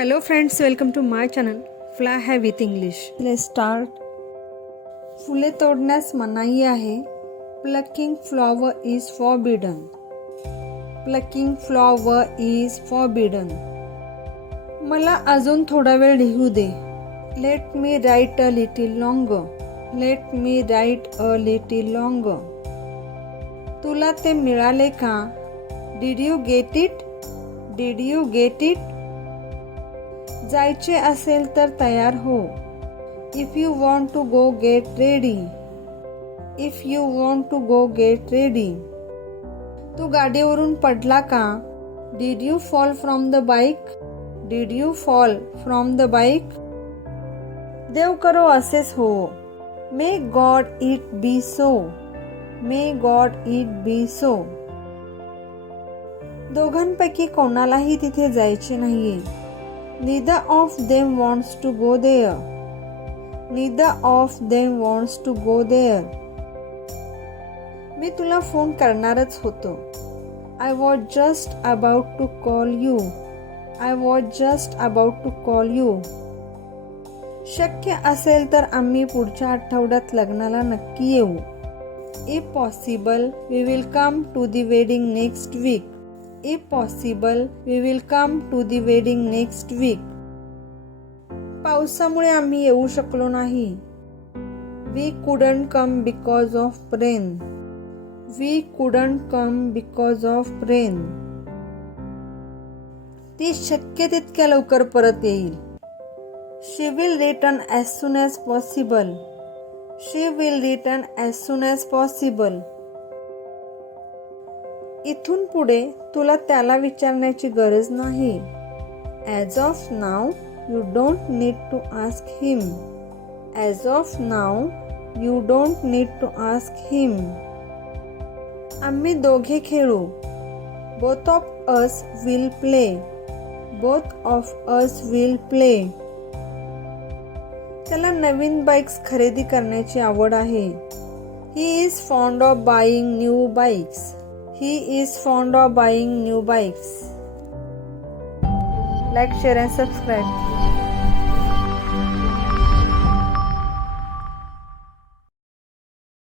Hello friends, welcome to my channel Fly High with English. Let's start. फुले तोडण्यास मनाई आहे. Plucking flower is forbidden. Plucking flower is forbidden. मला अजून थोडा वेळ लिहू दे. Let me write a little longer. Let me write a little longer. तुला ते मिळाले का? Did you get it? Did you get it? जायचे असेल तर तयार हो. If you want to go, get ready. If you want to go, get ready. तू गाडीवरून पडला का? Did you fall from the bike? Did you fall from the bike? देव करो असेच हो. May God it be so. May God it be so. दोघांपैकी कोणालाही तिथे जायचे नाहीये. Neither of them wants to go there. Neither of them wants to go there. मी तुला phone करणारच होतो. I was just about to call you. I was just about to call you. शक्य असेल तर आम्ही पुढच्या आठवड्यात लग्नाला नक्की येऊ. If possible, we will come to the wedding next week. If possible, we will come to the wedding next week. पावसामुळे आम्ही येऊ शकलो नाही. We couldn't come because of rain. We couldn't come because of rain. ती शक्य तितक्या लवकर परत येईल. She will return as soon as possible. She will return as soon as possible. इथून पुढे तुला त्याला विचारण्याची गरज नाही. As of now, you don't need to ask him. As of now, you don't need to ask him. आम्ही दोघे खेळू. Both of us will play. Both of us will play. त्याला नवीन बाईक्स खरेदी करण्याची आवड आहे. He is fond of buying new bikes. He is fond of buying new bikes. Like, share and subscribe.